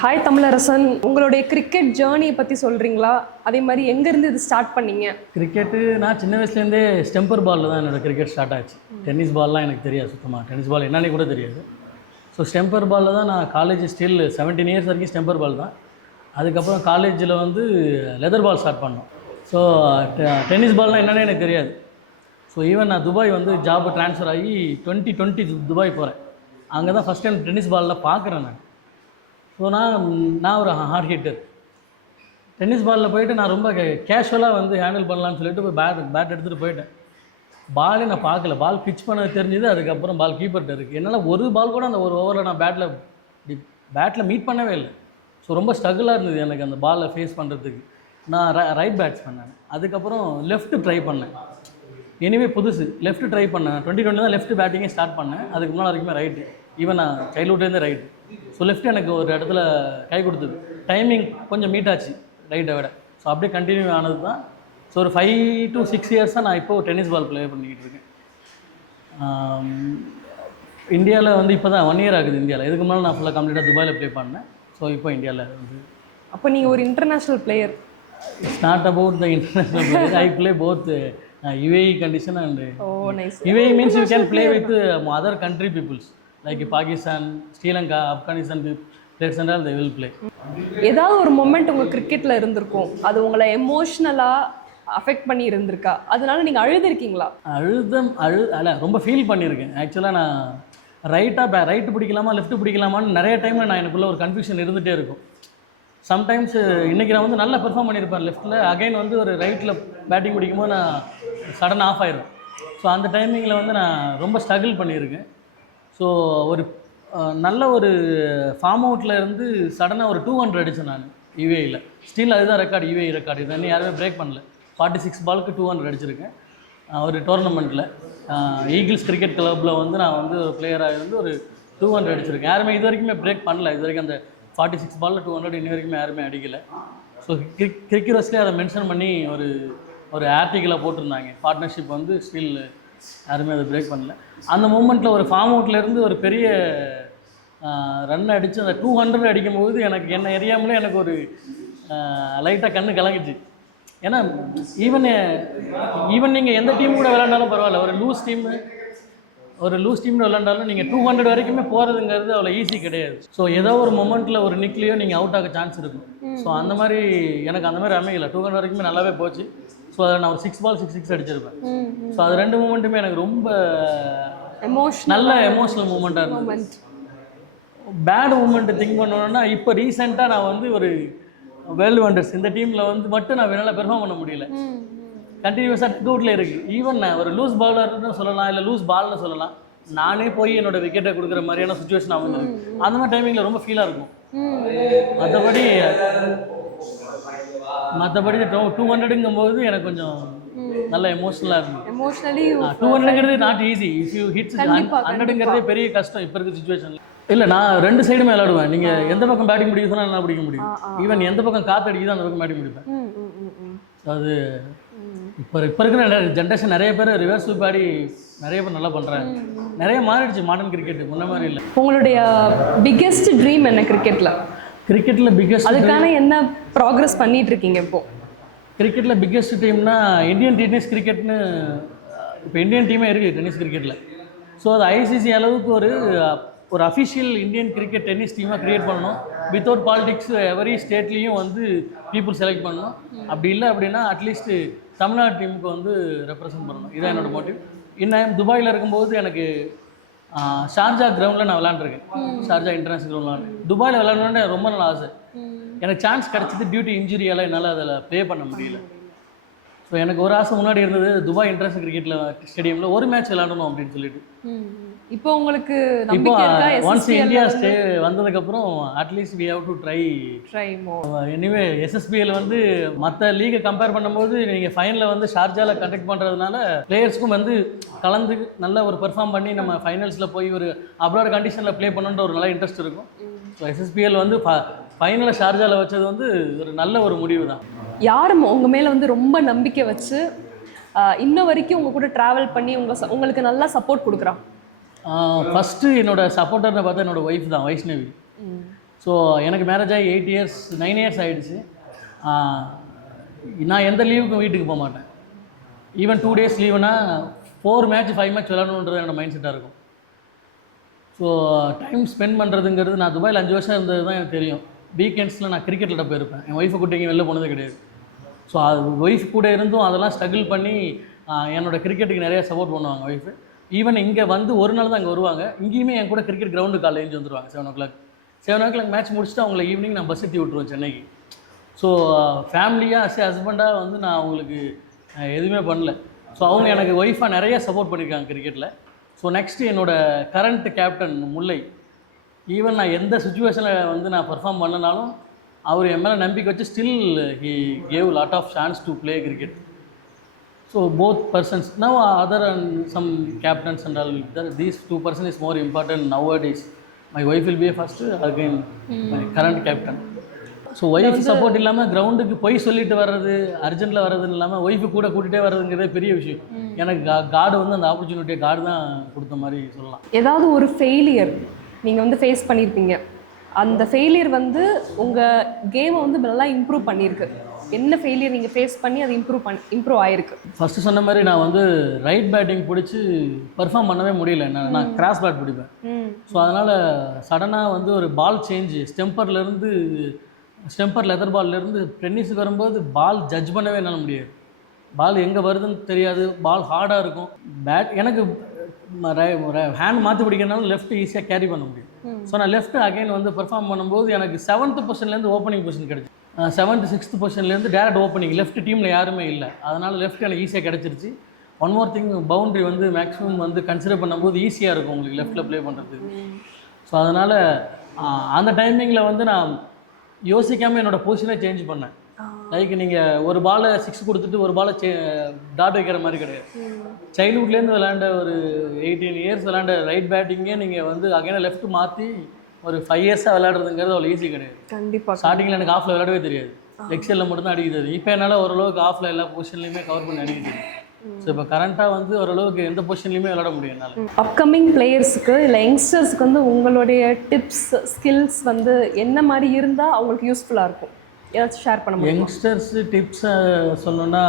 Hi Tamilarasan, உங்களுடைய cricket ஜேர்னியை பற்றி சொல்கிறீங்களா? அதே மாதிரி எங்கேருந்து இது ஸ்டார்ட் பண்ணீங்க? கிரிக்கெட்டு நான் சின்ன வயசுலேருந்தே ஸ்டெம்பர் பாலில் தான் என்னோடய கிரிக்கெட் ஸ்டார்ட் ஆச்சு. டென்னிஸ் பால்லாம் எனக்கு தெரியாது சுத்தமாக. டென்னிஸ் பால் என்னன்னு கூட தெரியாது. ஸோ ஸ்டெம்பர் பாலில் தான் நான் காலேஜ் ஸ்டில் 17 இயர்ஸ் வரைக்கும் ஸ்டெம்பர் பால் தான். அதுக்கப்புறம் காலேஜில் வந்து லெதர் பால் ஸ்டார்ட் பண்ணோம். ஸோ டென்னிஸ் பால்னால் என்னென்னு எனக்கு தெரியாது. ஸோ ஈவன் நான் துபாய் வந்து ஜாப் ட்ரான்ஸ்ஃபர் ஆகி 2020 துபாய் போகிறேன். அங்கே தான் ஃபஸ்ட் டைம் டென்னிஸ் பாலில் பார்க்குறேன் நான். ஸோ நான் ஒரு ஹார்ட் ஹிட்டர். டென்னிஸ் பாலில் போயிட்டு நான் ரொம்ப கேஷுவலாக வந்து ஹேண்டில் பண்ணலான்னு சொல்லிட்டு போய் பேட் எடுத்துகிட்டு போயிட்டேன். பாலே நான் பார்க்கல. பால் பிச் பண்ண தெரிஞ்சுது. அதுக்கப்புறம் பால் கீப்பர்கிட்ட இருக்குது. என்னால் ஒரு பால் கூட அந்த ஒரு ஓவரில் நான் பேட்டில் மீட் பண்ணவே இல்லை. ஸோ ரொம்ப ஸ்ட்ரகிளாக இருந்தது எனக்கு அந்த பாலை ஃபேஸ் பண்ணுறதுக்கு. நான் ரைட் பேட்ஸ்மேன். நான் அதுக்கப்புறம் லெஃப்ட் ட்ரை பண்ணேன். எனிவே புதுசு லெஃப்ட் ட்ரை பண்ணேன். 2020 தான் லெஃப்ட் பேட்டிங்கே ஸ்டார்ட் பண்ணேன். அதுக்கு முன்னால் வரைக்குமே ரைட்டு. ஈவன் நான் சைல்ட்ஹுட்லேருந்தே ரைட்டு. ஸோ லெஃப்ட் எனக்கு ஒரு இடத்துல கை கொடுத்தது. டைமிங் கொஞ்சம் மீட் ஆச்சு ரைட்டை விட. ஸோ அப்படியே கண்டினியூ ஆனது தான். ஸோ ஒரு 5 to 6 இயர்ஸ் தான் நான் இப்போது டென்னிஸ் பால் ப்ளே பண்ணிக்கிட்டு இருக்கேன். இந்தியாவில் வந்து இப்போ தான் 1 இயர் ஆகுது இந்தியாவில். இதுக்கு முன்னால் நான் ஃபுல்லாக கம்ப்ளீட்டாக துபாயில் ப்ளே பண்ணேன். ஸோ இப்போ இந்தியாவில் வந்து அப்போ நீங்கள் ஒரு international player? It's not about the international player. I play both UAE condition and UAE means you can play with other country peoples like Pakistan, Sri Lanka, Afghanistan players and all they will play. ஏதாவது ஒரு moment உங்கள் கிரிக்கெட்டில் இருந்திருக்கும், அது உங்களை எமோஷ்னலாக affect பண்ணி இருந்திருக்கா? அதனால நீங்கள் அழுதுருக்கீங்களா? அல்ல, ரொம்ப ஃபீல் பண்ணியிருக்கேன். ஆக்சுவலாக நான் ரைட்டு பிடிக்கலாமா லெஃப்ட் பிடிக்கலாமான்னு நிறைய டைமில் நான் எனக்குள்ளே ஒரு கன்ஃபியூஷன் இருந்துகிட்டே இருக்கும். சம்டைம்ஸ் இன்றைக்கி நான் வந்து நல்லா பெர்ஃபார்ம் பண்ணியிருப்பேன் லெஃப்ட்டில். அகைன் வந்து ஒரு ரைட்டில் பேட்டிங் பிடிக்கும்போது நான் சடன் ஆஃப் ஆயிடும். ஸோ அந்த டைமிங்கில் வந்து நான் ரொம்ப ஸ்ட்ரகிள் பண்ணியிருக்கேன். ஸோ ஒரு நல்ல ஒரு ஃபார்ம் அவுட்டில் இருந்து சடனாக ஒரு 200 அடித்தேன் நான் UAEயில். ஸ்டில் அதுதான் ரெக்கார்டு, UAE ரெக்கார்டு. இது இன்னும் யாருமே பிரேக் பண்ணல. 46 பாலுக்கு 200 அடிச்சிருக்கேன் ஒரு டோர்னமெண்ட்டில். ஈகிள்ஸ் கிரிக்கெட் கிளப்பில் வந்து நான் வந்து ஒரு பிளேயராக இருந்து ஒரு 200 அடிச்சிருக்கேன். யாருமே இது வரைக்குமே பிரேக் பண்ணல. இது வரைக்கும் அந்த 46 பாலில் 200 இன்னி வரைக்குமே யாருமே அடிக்கலை. ஸோ கிரிக்கெட்ஸ்லேயே அதை மென்ஷன் பண்ணி ஒரு ஆர்டிக்கலை போட்டிருந்தாங்க. பார்ட்னர்ஷிப் வந்து ஸ்டில் யாருமே அதை பிரேக் பண்ணல. அந்த மூமெண்ட்டில் ஒரு ஃபார்ம் அவுட்லேருந்து ஒரு பெரிய ரன் அடித்து அந்த 200 அடிக்கும்போது எனக்கு என்ன எரியாமலே எனக்கு ஒரு லைட்டாக கண்ணு கலங்குச்சு. ஏன்னா ஈவன் நீங்கள் எந்த டீம் கூட விளையாண்டாலும் பரவாயில்ல, ஒரு லூஸ் டீம்னு விளையாண்டாலும் நீங்கள் 200 வரைக்குமே போகிறதுங்கிறது அவ்வளோ ஈஸி கிடையாது. ஸோ ஏதோ ஒரு மொமெண்ட்டில் ஒரு நிக்லேயோ நீங்கள் அவுட் ஆக சான்ஸ் இருக்கும். ஸோ அந்த மாதிரி எனக்கு அந்த மாதிரி அமையலை. 200 வரைக்குமே நல்லாவே போச்சு. ஸோ அதில் நான் ஒரு 6 பால் 6 அடிச்சிருப்பேன். ஸோ அது 2 மூமெண்ட்டுமே எனக்கு ரொம்ப நல்ல எமோஷனல் மூமெண்ட்டாக இருந்தது. பேட் மூமெண்ட்டு திங்க் பண்ணணுன்னா இப்போ ரீசெண்டாக நான் வந்து ஒரு வேர்ல்டு வண்டர்ஸ் இந்த டீமில் வந்து மட்டும் நான் என்னால் பெர்ஃபார்ம் பண்ண முடியல. கண்டினியூஸாக டக்கவுட்டில் இருக்குது. ஈவன் நான் ஒரு லூஸ் பவுலர்னு சொல்லலாம், இல்லை லூஸ் பால்னு சொல்லலாம். நானே போய் என்னோடய விக்கெட்டை கொடுக்குற மாதிரியான சுச்சுவேஷன் அமைஞ்சிருக்கு. அந்த மாதிரி டைமிங்கில் ரொம்ப ஃபீலாக இருக்கும். மற்றபடி 200ங்கும்போது எனக்கு 2 நல்ல எமோஷனலாக இருந்தது. எமோஷனலி 200ங்கிறது not easy. If you hits 100ங்கிறதே பெரிய கஷ்டம் இப்போ இருக்க சுச்சுவேஷனில். இல்லை, நான் 2 சைடுமே விளையாடுவேன். நீங்கள் எந்த பக்கம் பேட்டிங் பிடிக்க சொன்னால் என்னால் பிடிக்க முடியும். ஈவன் எந்த பக்கம் காற்று அடிக்குதோ அந்த பக்கம் பேட்டிங் பிடிப்பேன். அது இப்போ இருக்கிற ஜென்ரேஷன் நிறைய பேர் ரிவர்ஸ் பேடி நிறைய பேர் நல்லா பண்ணுறாங்க. நிறைய மாறிடுச்சு மாடர்ன் கிரிக்கெட்டு, முன்ன மாதிரி இல்லை. உங்களுடைய பிக்கெஸ்ட் ட்ரீம் என்ன கிரிக்கெட்டில் பிக்கெஸ்ட் அதுக்கான என்ன ப்ராக்ரஸ் பண்ணிட்டு இருக்கீங்க இப்போது? கிரிக்கெட்டில் பிக்கெஸ்ட் டீம்னா இந்தியன் டென்னிஸ் கிரிக்கெட்னு இப்போ இந்தியன் டீமே இருக்குது டென்னிஸ் கிரிக்கெட்டில். ஸோ அது ICC அளவுக்கு ஒரு அஃபிஷியல் இந்தியன் கிரிக்கெட் டென்னிஸ் டீமாக க்ரியேட் பண்ணணும். வித்தவுட் பாலிடிக்ஸ் எவரி ஸ்டேட்லேயும் வந்து பீப்புள் செலக்ட் பண்ணணும். அப்படி இல்லை அப்படின்னா அட்லீஸ்ட்டு தமிழ்நாடு டீமுக்கு வந்து ரெப்ரசன்ட் பண்ணணும். இதுதான் என்னோடய மோட்டிவ். இன்னும் துபாயில் இருக்கும்போது எனக்கு ஷார்ஜா கிரவுண்டில் நான் விளாண்டுருக்கேன். ஷார்ஜா இன்டர்நேஷனல் கிரவுண்ட் விளாண்டு. துபாயில் விளாடணுன்னு ரொம்ப நாள் ஆசை. எனக்கு சான்ஸ் கிடச்சிது. டியூட்டி இன்ஜுரியால் என்னால் அதில் ப்ளே பண்ண முடியல. ஸோ எனக்கு ஒரு ஆசை முன்னாடி இருந்தது, துபாய் இன்டர்நேஷனல் கிரிக்கெட்டில் ஸ்டேடியமில் ஒரு மேட்ச் விளாடணும் அப்படின்னு சொல்லிட்டு. இப்போ உங்களுக்கு இப்போ ஒன்ஸ் இந்தியா வந்ததுக்கப்புறம் at least we have to try more. Anyway SSBL வந்து மற்ற லீகை கம்பேர் பண்ணும்போது நீங்கள் ஃபைனலில் வந்து ஷார்ஜாவில் கண்டக்ட் பண்ணுறதுனால பிளேயர்ஸ்க்கும் வந்து கலந்து நல்ல ஒரு பெர்ஃபார்ம் பண்ணி நம்ம ஃபைனல்ஸில் போய் ஒரு அப்ராட் கண்டிஷனில் ப்ளே பண்ணணுன்ற ஒரு நல்ல இன்ட்ரெஸ்ட் இருக்கும். ஸோ SSBL வந்து ஃபைனலில் ஷார்ஜாவில் வச்சது வந்து ஒரு நல்ல ஒரு முடிவு தான். யாரும் உங்கள் மேலே வந்து ரொம்ப நம்பிக்கை வச்சு இன்ன வரைக்கும் உங்கள் கூட ட்ராவல் பண்ணி உங்களுக்கு நல்லா சப்போர்ட் கொடுக்குறான்? ஃபஸ்ட்டு என்னோடய சப்போர்ட்டர்னு பார்த்தா என்னோடய ஒய்ஃப் தான், வைஷ்ணவி. ஸோ எனக்கு மேரேஜ் ஆகி 9 இயர்ஸ் ஆகிடுச்சு. நான் எந்த லீவுக்கும் வீட்டுக்கு போக மாட்டேன். ஈவன் 2 டேஸ் லீவுனா 4 மேட்ச் 5 மேட்ச் விளாடணுன்றது என்னோட மைண்ட் செட்டாக இருக்கும். ஸோ டைம் ஸ்பெண்ட் பண்ணுறதுங்கிறது, நான் துபாயில் 5 வருஷம் இருந்தது தான் எனக்கு தெரியும். வீக்கெண்ட்ஸில் நான் கிரிக்கெட்டில் போயிருப்பேன். என் ஒய்ஃபை கூட்டி வெளில போனதே கிடையாது. ஸோ அது ஒய்ஃப் கூட இருந்தும் அதெல்லாம் ஸ்ட்ரகிள் பண்ணி என்னோடய கிரிக்கெட்டுக்கு நிறைய சப்போர்ட் பண்ணுவாங்க ஒய்ஃபு. ஈவன் இங்கே வந்து ஒரு நாள் தான் இங்கே வருவாங்க. இங்கேயுமே என் கூட கிரிக்கெட் கிரவுண்டு காலையில் எழுந்து வந்துடுவாங்க. 7 o'clock மேட்ச் முடிச்சுட்டு அவங்கள ஈவினிங் நான் பஸ் ஏற்றி விட்ருவேன் சென்னைக்கு. ஸோ ஃபேமிலியாக ஹஸ்பண்டாக வந்து நான் அவங்களுக்கு எதுவுமே பண்ணல. ஸோ அவங்க எனக்கு ஒய்ஃபாக நிறைய சப்போர்ட் பண்ணியிருக்காங்க கிரிக்கெட்டில். ஸோ நெக்ஸ்ட்டு என்னோடய கரண்ட் கேப்டன் முல்லை. ஈவன் நான் எந்த சுச்சுவேஷனில் வந்து நான் பர்ஃபார்ம் பண்ணனாலும் அவர் என் மேலே நம்பிக்கை வச்சு still he gave lot of chance to play cricket. So both persons now other and some captains and all these 2 person is more important nowadays. My wife will be first, again my current captain. So wife support இல்லாமல் கிரவுண்டுக்கு போய் சொல்லிட்டு வர்றது, அர்ஜென்ட்டில் வர்றதுன்னு இல்லாமல் wife கூட கூட்டிகிட்டே வர்றதுங்கிறதே பெரிய விஷயம். எனக்கு காடு வந்து அந்த ஆப்பர்ச்சுனிட்டியை காடு தான் கொடுத்த மாதிரி சொல்லலாம். ஏதாவது ஒரு ஃபெயிலியர் நீங்கள் வந்து ஃபேஸ் பண்ணியிருப்பீங்க, அந்த ஃபெயிலியர் வந்து உங்கள் கேமை வந்து நல்லா இம்ப்ரூவ் பண்ணியிருக்கு. என்ன ஃபெயிலியர் நீங்கள் ஃபேஸ் பண்ணி அது இம்ப்ரூவ் ஆகிருக்கு? ஃபஸ்ட்டு சொன்ன மாதிரி நான் வந்து ரைட் பேட்டிங் பிடிச்சி பர்ஃபார்ம் பண்ணவே முடியல. நான் கிராஸ் பேட் பிடிப்பேன். ஸோ அதனால் சடனாக வந்து ஒரு பால் சேஞ்சு ஸ்டெம்பர் லெதர் பால்லேருந்து டென்னிஸுக்கு வரும்போது பால் ஜட்ஜ் பண்ணவே என்னால் முடியாது. பால் எங்கே வருதுன்னு தெரியாது, பால் ஹார்டாக இருக்கும். எனக்கு ஹேண்ட் மாற்றி பிடிக்கிறதுனால லெஃப்ட் ஈஸியாக கேரி பண்ண முடியும். ஸோ நான் லெஃப்ட் அகைன் வந்து பெர்ஃபார்ம் பண்ணும்போது எனக்கு 7th பொசிஷன்லேருந்து ஓப்பனிங் பொசிஷன் கிடச்சி. 7th 6th பொசிஷன்லேருந்து direct opening, left டீமில் யாருமே இல்லை. அதனால் லெஃப்ட் எனக்கு ஈஸியாக கிடச்சிருச்சு. ஒன் மோர் திங், பவுண்ட்ரி வந்து மேக்ஸிமம் வந்து கன்சிடர் பண்ணும்போது ஈஸியாக இருக்கும் உங்களுக்கு லெஃப்ட்டில் ப்ளே பண்ணுறதுக்கு. ஸோ அதனால் அந்த டைமிங்கில் வந்து நான் யோசிக்காமல் என்னோடய பொசிஷனை சேஞ்ச் பண்ணேன். லைக் நீங்கள் ஒரு பாலை 6 கொடுத்துட்டு ஒரு பாலை டாட் வைக்கிற மாதிரி கிடையாது. சைல்ட்ஹுட்லேருந்து விளையாண்ட ஒரு 18 இயர்ஸ் விளையாண்ட ரைட் பேட்டிங்கே நீங்கள் வந்து அகைன லெஃப்ட் மாற்றி ஒரு 5 இயர்ஸாக விளையாடுறதுங்கிறது அவ்வளோ ஈஸி கிடையாது. கண்டிப்பாக ஸ்டார்டிங்கில் எனக்கு ஆஃபில் விளையாடவே தெரியாது. எக்ஸலில் மட்டும்தான் அடிக்கிறது. இப்போ என்னால் ஓரளவுக்கு ஆஃபில் எல்லா பொசிஷன்லையுமே கவர் பண்ணி அடிக்கிறது. ஸோ இப்போ கரண்ட்டாக வந்து ஓரளவுக்கு எந்த பொசிஷன்லையுமே விளையாட முடியும் என்னால். அப்கமிங் பிளேயர்ஸுக்கு இல்லை யங்ஸ்டர்ஸ்க்கு வந்து உங்களுடைய டிப்ஸ் ஸ்கில்ஸ் வந்து என்ன மாதிரி இருந்தால் அவங்களுக்கு யூஸ்ஃபுல்லாக இருக்கும், ஏதாச்சும் ஷேர் பண்ண முடியும்? யங்ஸ்டர்ஸு டிப்ஸை சொல்லணுன்னா,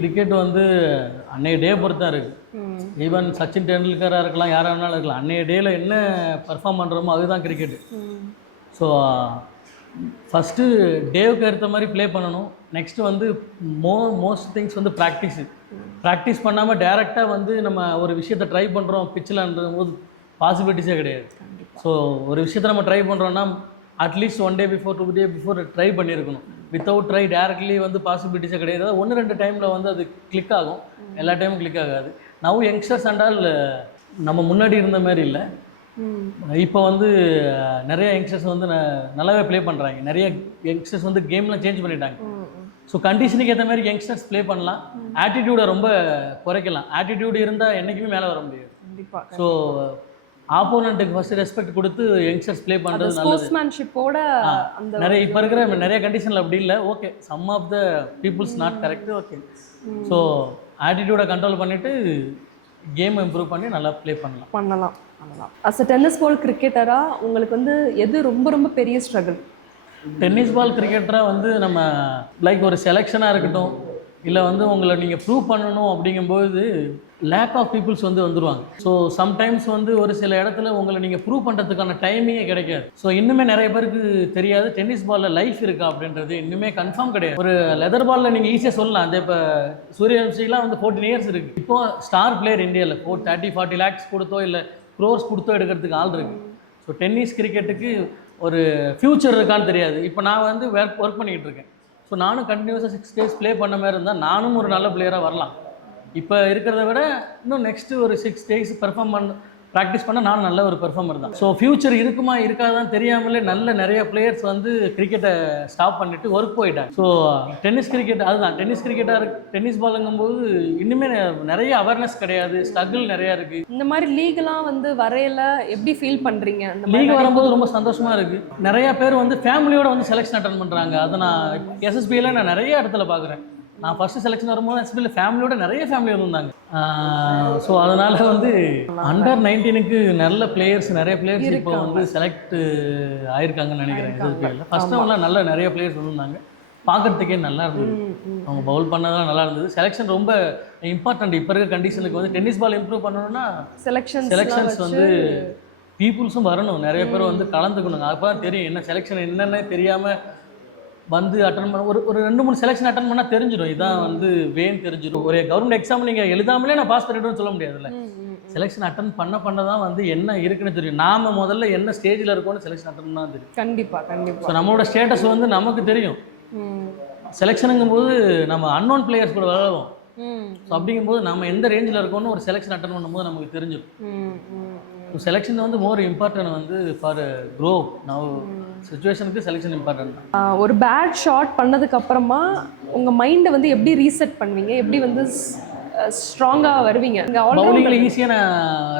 கிரிக்கெட் வந்து அன்னைய டே பொறுத்து தான் இருக்குது. ஈவன் சச்சின் டெண்டுல்கராக இருக்கலாம், யாராக வேணாலும் இருக்கலாம். அன்னைய டேயில் என்ன பர்ஃபார்ம் பண்ணுறோமோ அதுதான் கிரிக்கெட்டு. ஸோ ஃபஸ்ட்டு டேவுக்கு ஏற்ற மாதிரி ப்ளே பண்ணணும். நெக்ஸ்ட்டு வந்து மோஸ்ட் திங்ஸ் வந்து ப்ராக்டிஸ் பண்ணாமல் டேரெக்டாக வந்து நம்ம ஒரு விஷயத்தை ட்ரை பண்ணுறோம் பிச்சில்ன்றது போது பாசிபிலிட்டிஸே கிடையாது. ஸோ ஒரு விஷயத்தை நம்ம ட்ரை பண்ணுறோன்னா at least 1 day before 2 day before try பண்ணியிருக்கணும். வித்தவுட் ட்ரை டேரக்ட்லி வந்து பாசிபிலிட்டிஸே கிடையாது. 1-2 டைமில் வந்து அது கிளிக் ஆகும், எல்லா டைமும் கிளிக் ஆகாது. நவ் யங்ஸ்டர்ஸ் அண்டால் நம்ம முன்னாடி இருந்த மாதிரி இல்லை. இப்போ வந்து நிறைய யங்ஸ்டர்ஸ் வந்து நல்லாவே ப்ளே பண்ணுறாங்க. நிறைய யங்ஸ்டர்ஸ் வந்து கேம்லாம் சேஞ்ச் பண்ணிட்டாங்க. ஸோ கண்டிஷனுக்கு ஏற்ற மாதிரி யங்ஸ்டர்ஸ் ப்ளே பண்ணலாம். ஆட்டிடியூடை ரொம்ப குறைக்கலாம். ஆட்டிடியூடு இருந்தால் என்றைக்குமே மேலே வர முடியாது. ஸோ ஆப்போனண்ட்டுக்கு ஃபஸ்ட்டு ரெஸ்பெக்ட் கொடுத்து யங்ஸ்டர்ஸ் ப்ளே பண்ணுறது ஸ்போர்ட்ஸ்மேன்ஷிப்போட நிறைய இப்போ இருக்கிற நிறைய கண்டிஷனில் அப்படி இல்லை. Okay, some of the peoples not correct. Okay, so ஆட்டிடியூடை கண்ட்ரோல் பண்ணிவிட்டு கேம் இம்ப்ரூவ் பண்ணி நல்லா ப்ளே பண்ணலாம். அஸ் அ டென்னிஸ் பால் கிரிக்கெட்டராக உங்களுக்கு வந்து எது ரொம்ப ரொம்ப பெரிய ஸ்ட்ரகிள்? டென்னிஸ் பால் கிரிக்கெட்டராக வந்து நம்ம லைக் ஒரு செலெக்ஷனாக இருக்கட்டும், இல்லை வந்து உங்களை நீங்கள் ப்ரூவ் பண்ணணும் அப்படிங்கும்போது லேக் ஆஃப் பீப்புள்ஸ் வந்து வந்துடுவாங்க. ஸோ சம்டைம்ஸ் வந்து ஒரு சில இடத்துல உங்களை நீங்கள் ப்ரூவ் பண்ணுறதுக்கான டைமிங்கே கிடைக்காது. ஸோ இன்னுமே நிறைய பேருக்கு தெரியாது டென்னிஸ் பாலில் லைஃப் இருக்கா அப்படின்றது இன்னுமே கன்ஃபார்ம் கிடையாது. ஒரு லெதர் பாலில் நீங்கள் ஈஸியாக சொல்லலாம். அந்த இப்போ சூரியவம்சிலாம் வந்து 14 இயர்ஸ் இருக்குது. இப்போ ஸ்டார் பிளேயர் இந்தியாவில் 30-40 lakhs கொடுத்தோ இல்லை க்ரோர்ஸ் கொடுத்தோ எடுக்கிறதுக்கு ஆள் இருக்குது. ஸோ டென்னிஸ் கிரிக்கெட்டுக்கு ஒரு ஃப்யூச்சர் இருக்கான்னு தெரியாது. இப்போ நான் வந்து ஒர்க் பண்ணிக்கிட்டு இருக்கேன். ஸோ நானும் கண்டினியூஸாக 6 days ப்ளே பண்ண மாதிரி இருந்தால் நானும் ஒரு நல்ல பிளேயராக வரலாம். இப்போ இருக்கிறத விட இன்னும் நெக்ஸ்ட்டு ஒரு 6 days ப்ராக்டிஸ் பண்ணால் நானும் நல்ல ஒரு பெர்ஃபார்மர் தான். ஸோ ஃப்யூச்சர் இருக்குமா இருக்காதான் தெரியாமலே நிறைய பிளேயர்ஸ் வந்து கிரிக்கெட்டை ஸ்டாப் பண்ணிவிட்டு ஒர்க் போயிட்டாங்க. ஸோ டென்னிஸ் கிரிக்கெட் அதுதான் டென்னிஸ் பாலுங்கும்போது இன்னுமே நிறைய அவேர்னஸ் கிடையாது, ஸ்ட்ரகிள் நிறையா இருக்குது. இந்த மாதிரி லீக்லாம் வந்து வரையில எப்படி ஃபீல் பண்ணுறீங்க? லீக் வரும்போது ரொம்ப சந்தோஷமாக இருக்குது. நிறையா பேர் வந்து ஃபேமிலியோட வந்து செலெக்ஷன் அட்டன் பண்ணுறாங்க. அதை நான் எஸ்எஸ்பியில் நான் நிறைய இடத்துல பார்க்குறேன். நான் ஃபஸ்ட்டு செலெக்ஷன் வரும்போது எஸ்எஸ்பியில் ஃபேமிலியோட நிறைய ஃபேமிலி இருந்தாங்க. ஸோ அதனால் வந்து அண்டர் 19க்கு நல்ல பிளேயர்ஸ் நிறைய பிளேயர்ஸ் இப்போ வந்து செலக்ட் ஆயிருக்காங்கன்னு நினைக்கிறேன் எஸ்எஸ்பியில். ஃபர்ஸ்ட் ரவுண்டில் நல்ல நிறைய பிளேயர்ஸ் வந்திருந்தாங்க, பார்க்குறதுக்கே நல்லா இருந்தது. அவங்க பவுல் பண்ணதெல்லாம் நல்லா இருந்தது. செலெக்ஷன் ரொம்ப இம்பார்ட்டன்ட். இப்போ இருக்க கண்டிஷனுக்கு வந்து டென்னிஸ் பால் இம்ப்ரூவ் பண்ணணும்னா செலெக்ஷன்ஸ் வந்து பீப்புள்ஸும் வரணும், நிறைய பேர் வந்து கலந்துக்கணுங்க. அப்போ தான் தெரியும் என்ன செலெக்ஷன் என்னென்ன தெரியாமல் வந்து அட்டன் பண்ண ஒரு 2-3 செலெக்ஷன் அட்டன் பண்ணால் தெரிஞ்சிடும், இதான் வந்து வேன்னு தெரிஞ்சிடும். ஒரு கவர்மெண்ட் எக்ஸாம் நீங்கள் எழுதாமலே நான் பாஸ் பண்ணிவிடுன்னு சொல்ல முடியாதுல்ல. செலெக்ஷன் அட்டன் பண்ண தான் வந்து என்ன இருக்குன்னு தெரியும். நாம முதல்ல என்ன ஸ்டேஜில் இருக்கோன்னு செலெக்ஷன் அட்டன் பண்ணால் தெரியும். கண்டிப்பாக. ஸோ நம்மளோட ஸ்டேட்டஸ் வந்து நமக்கு தெரியும். செலெக்ஷனுங்கும் போது நம்ம அன்னோன் பிளேயர்ஸ் கூட விளையாடுவோம். ஸோ அப்படிங்கும்போது நம்ம எந்த ரேஞ்சில் இருக்கோன்னு ஒரு செலெக்ஷன் அட்டன் பண்ணும்போது நமக்கு தெரிஞ்சிடும். ஸோ செலெக்ஷன் வந்து மோர் இம்பார்ட்டன்ட் வந்து ஃபார் க்ரோ நவ் சிச்சுவேஷனுக்கு செலெக்ஷன் இம்பார்ட்டன்ட் தான். ஒரு பேட் ஷாட் பண்ணதுக்கு அப்புறமா உங்கள் மைண்டை வந்து எப்படி ரீசெட் பண்ணுவீங்க, எப்படி வந்து ஸ்ட்ராங்காக வருவீங்க? பவுலிங்கில் ஈஸியாக நான்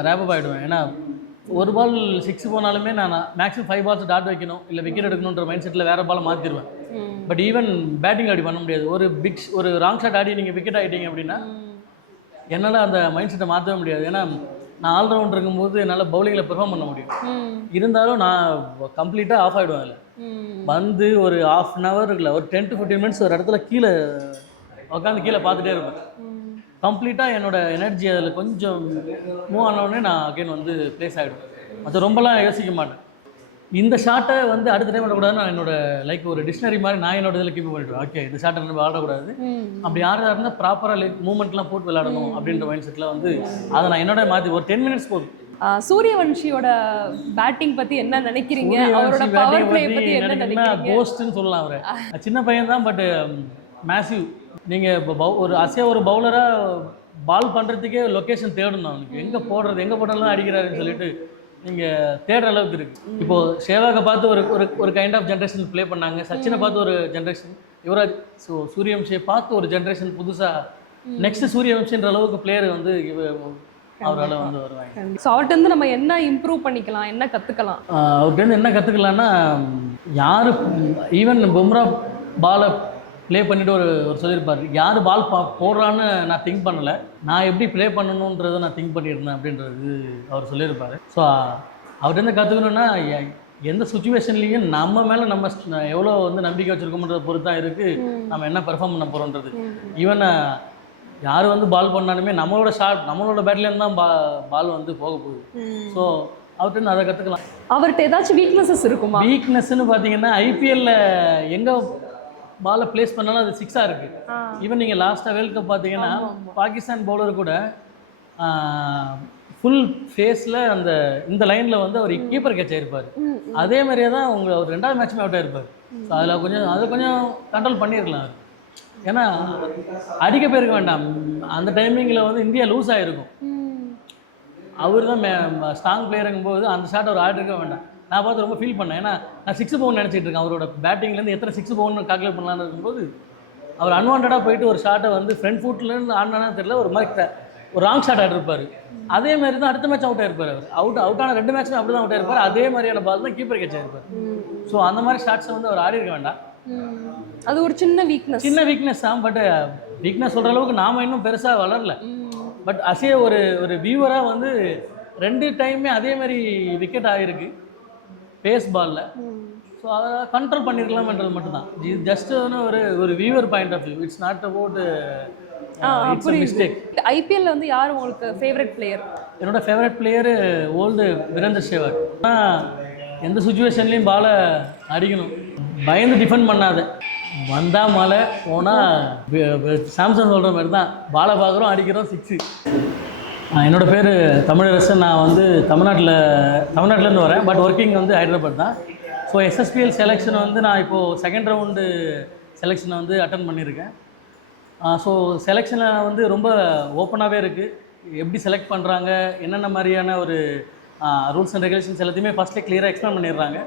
ரேப்பப் ஆகிடுவேன். ஏன்னா ஒரு பால் 6 போனாலுமே நான் மேக்ஸிமம் 5 பால்ஸ் டாட் வைக்கணும், இல்லை விக்கெட் எடுக்கணுன்ற மைண்ட் செட்டில் வேறு பால் மாற்றிடுவேன். பட் ஈவன் பேட்டிங் அப்படி பண்ண முடியாது. ஒரு ராங் ஷாட் ஆடி நீங்கள் விக்கெட் ஆகிட்டீங்க அப்படின்னா என்னால் அந்த மைண்ட் செட்டை மாற்றவே முடியாது. ஏன்னா நான் ஆல்ரவுண்ட் இருக்கும்போது என்னால் பவுலிங்கில் பெர்ஃபார்ம் பண்ண முடியும். இருந்தாலும் நான் கம்ப்ளீட்டாக ஆஃப் ஆகிடுவேன். அதில் வந்து ஒரு ½ அன் ஹவர் இல்லை, ஒரு 10 to 15 minutes ஒரு இடத்துல கீழே உட்காந்து கீழே பார்த்துட்டே இருப்பேன். கம்ப்ளீட்டாக என்னோடய எனர்ஜி அதில் கொஞ்சம் மூவ் ஆனவுடனே நான் அகைன் வந்து ப்ளேஸ் ஆகிடுவேன். அது ரொம்பலாம் யோசிக்க மாட்டேன். இந்த ஷாட்டை வந்து அடுத்த டைம் ஆடக்கூடாதுன்னு நான் என்னோட லைக் ஒரு டிக்ஷனரி மாதிரி நான் என்னோட இதில் கீப் பண்ணிவிடுவேன். ஓகே, இந்த ஷாட்டை நம்ம ஆடக்கூடாது, அப்படி யாராக இருந்தால் ப்ராப்பராக லைக் மூவ்மெண்ட்லாம் போட்டு விளையாடணும் அப்படின்ற மைண்ட் செட்டில் வந்து அதை நான் என்னோட மாற்றி ஒரு 10 minutes போதும். சூரியவன்ஷியோட பேட்டிங் பற்றி என்ன நினைக்கிறீங்க? அவரோட பவர் பிளே பற்றி என்ன நினைக்கிறீங்க? கோஸ்ட்னு சொல்லலாம். அவர் சின்ன பையன் தான், பட் மேசிவ். நீங்கள் இப்போ ஒரு பவுலராக பால் பண்ணுறதுக்கே லொக்கேஷன் தேடணும். அவனுக்கு எங்கே போடுறதுலாம் அடிக்கிறாருன்னு சொல்லிட்டு நீங்கள் தேடுற அளவுக்கு இருக்குது. இப்போது சேவாகை பார்த்து ஒரு கைண்ட் ஆஃப் ஜென்ரேஷன் ப்ளே பண்ணாங்க, சச்சினை பார்த்து ஒரு ஜென்ரேஷன், யுவராஜ். ஸோ சூரியவம்சியை பார்த்து ஒரு ஜென்ரேஷன் புதுசாக நெக்ஸ்ட் சூரியவம்சின்ற அளவுக்கு பிளேயர் வந்து அவரால் வந்து வருவாங்க. ஸோ அவர்கிட்ட நம்ம என்ன இம்ப்ரூவ் பண்ணிக்கலாம், என்ன கற்றுக்கலாம்? அவர்கிட்ட என்ன கற்றுக்கலான்னா, யார் ஈவன் பும்ரா பாலை ப்ளே பண்ணிவிட்டு ஒரு சொல்லியிருப்பார், யார் பால் போடுறான்னு நான் திங்க் பண்ணலை, நான் எப்படி ப்ளே பண்ணணுன்றதை நான் திங்க் பண்ணியிருந்தேன் அப்படின்றது அவர் சொல்லியிருப்பார். ஸோ அவர்கிட்ட கற்றுக்கணுன்னா எந்த சுச்சுவேஷன்லேயும் நம்ம மேலே நம்ம எவ்வளோ வந்து நம்பிக்கை வச்சுருக்கோம்ன்றதை பொறுத்து தான் இருக்குது நம்ம என்ன பெர்ஃபார்ம் பண்ண போகிறோன்றது. ஈவன் யார் வந்து பால் பண்ணாலுமே நம்மளோட பேட்லேருந்து தான் பால் வந்து போக போகுது. ஸோ அவர்கிட்ட அதை கற்றுக்கலாம். அவர்கிட்ட ஏதாச்சும் வீக்னஸஸ் இருக்குமா? வீக்னஸ்ன்னு பார்த்தீங்கன்னா, ஐபிஎல்ல எங்கே பாலை பிளேஸ் பண்ணாலும் அது 6-ஆ இருக்குது. ஈவன் நீங்கள் லாஸ்ட்டாக வேர்ல்ட் கப் பார்த்தீங்கன்னா பாகிஸ்தான் பவுலர் கூட ஃபுல் ஃபேஸில் இந்த லைனில் வந்து அவர் கீப்பர் கேட்ச் ஆகிருப்பார். அதே மாதிரியே தான் அவர் 2வது மேட்சுமே அவுட் ஆகிருப்பார். ஸோ அதை கொஞ்சம் கண்ட்ரோல் பண்ணியிருக்கலாம். ஏன்னா அடிக்க போயிருக்க வேண்டாம், அந்த டைமிங்கில் வந்து இந்தியா லூஸ் ஆகிருக்கும். அவர் தான் ஸ்ட்ராங் பிளேயருங்கும்போது அந்த ஷாட் அவர் ஆடிருக்க வேண்டாம். நான் பார்த்து ரொம்ப ஃபீல் பண்ணேன். ஏன்னா நான் 6 போகணும்னு நினச்சிட்டு இருக்கேன். அவரோட பேட்டிங்லேருந்து எத்தனை 6 போகணும்னு கால்குலேட் பண்ணலான்னு இருக்கும்போது அவர் அன்வான்டாக போயிட்டு ஒரு ஷாட்டை வந்து ஃப்ரண்ட் ஃபுட்லேருந்து ஆடினானா தெரியல, ஒரு ராங் ஷாட் ஆடிருப்பார். அதே மாதிரி தான் அடுத்த மேட்ச் அவுட் ஆகிருப்பார். அவர் அவுட்டான 2 மேட்ச்சுமே அப்படி தான் அவுட் ஆகிருப்பார். அதே மாதிரியான பால் தான் கீப்பர் கேட்ச் ஆகிருப்பார். ஸோ அந்த மாதிரி ஷாட்ஸை வந்து அவர் ஆடி இருக்க வேண்டாம். அது ஒரு சின்ன வீக்னஸ் தான். பட் வீக்னஸ் சொல்கிற அளவுக்கு நாம் இன்னும் பெருசாக வளரல. பட் அசே ஒரு வியூவராக வந்து 2 டைமே அதே மாதிரி விக்கெட் ஆகிருக்கு பேஸ் பாலில். ஸோ அதை கண்ட்ரோல் பண்ணியிருக்கலாம்ன்றது மட்டும்தான். ஜஸ்ட் ஒரு viewer point of view. It's not about mistake. ஐபிஎல்ல வந்து யார் உங்களுக்கு ஃபேவரட் பிளேயர்? என்னோட favourite player old Virender Sehwag. எந்த சுச்சுவேஷன்லேயும் பாலை அடிக்கணும், பயந்து டிஃபெண்ட் பண்ணாத, வந்தால் மழை போனால் சாம்சங் சொல்கிற மாதிரி தான், பாலை பார்க்குறோம் அடிக்கிறோம் 6. என்னோடய பேர் தமிழரசன். நான் வந்து தமிழ்நாட்டிலேருந்து வரேன். பட் ஒர்க்கிங் வந்து ஹைதராபாத் தான். ஸோ எஸ்எஸ்பிஎல் செலெக்ஷன் வந்து நான் இப்போது 2nd ரவுண்டு செலெக்ஷனை வந்து அட்டன் பண்ணியிருக்கேன். ஸோ செலெக்ஷனில் வந்து ரொம்ப ஓப்பனாகவே இருக்குது. எப்படி செலக்ட் பண்ணுறாங்க, என்னென்ன மாதிரியான ஒரு ரூல்ஸ் அண்ட் ரெகுலேஷன்ஸ் எல்லாத்தையுமே ஃபஸ்ட்டே கிளியராக எக்ஸ்பிளைன் பண்ணிடுறாங்க.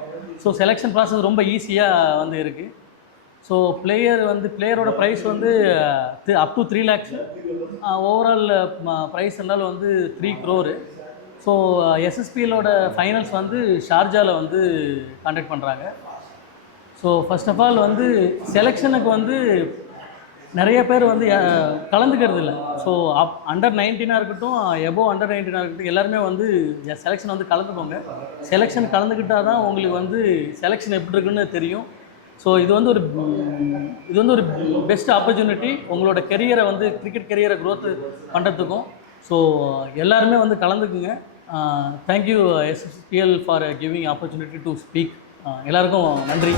ஸோ செலெக்ஷன் ப்ராசஸ் ரொம்ப ஈஸியாக வந்து இருக்குது. ஸோ பிளேயரோட ப்ரைஸ் வந்து up to 3 lakhs. Overall price இருந்தாலும் வந்து 3 crore. ஸோ எஸ்எஸ்பிஎலோட ஃபைனல்ஸ் வந்து ஷார்ஜாவில் வந்து கான்டாக்ட் பண்ணுறாங்க. ஸோ ஃபர்ஸ்ட் ஆஃப் ஆல் வந்து செலெக்ஷனுக்கு வந்து நிறைய பேர் வந்து கலந்துக்கிறது இல்லை. ஸோ அண்டர் 19 இருக்கட்டும், எபோவ் அண்டர் 19 இருக்கட்டும், எல்லாருமே வந்து செலெக்ஷன் வந்து கலந்துக்கோங்க. செலெக்ஷன் கலந்துக்கிட்டால் தான் உங்களுக்கு வந்து செலெக்ஷன் எப்படி இருக்குன்னு தெரியும். ஸோ இது வந்து ஒரு பெஸ்ட் ஆப்பர்ச்சுனிட்டி உங்களோட கெரியரை வந்து கிரிக்கெட் கெரியரை க்ரோத் பண்ணுறதுக்கும். ஸோ எல்லாருமே வந்து கலந்துக்குங்க. Thank you SSPL for giving opportunity to speak. எல்லாருக்கும் நன்றி.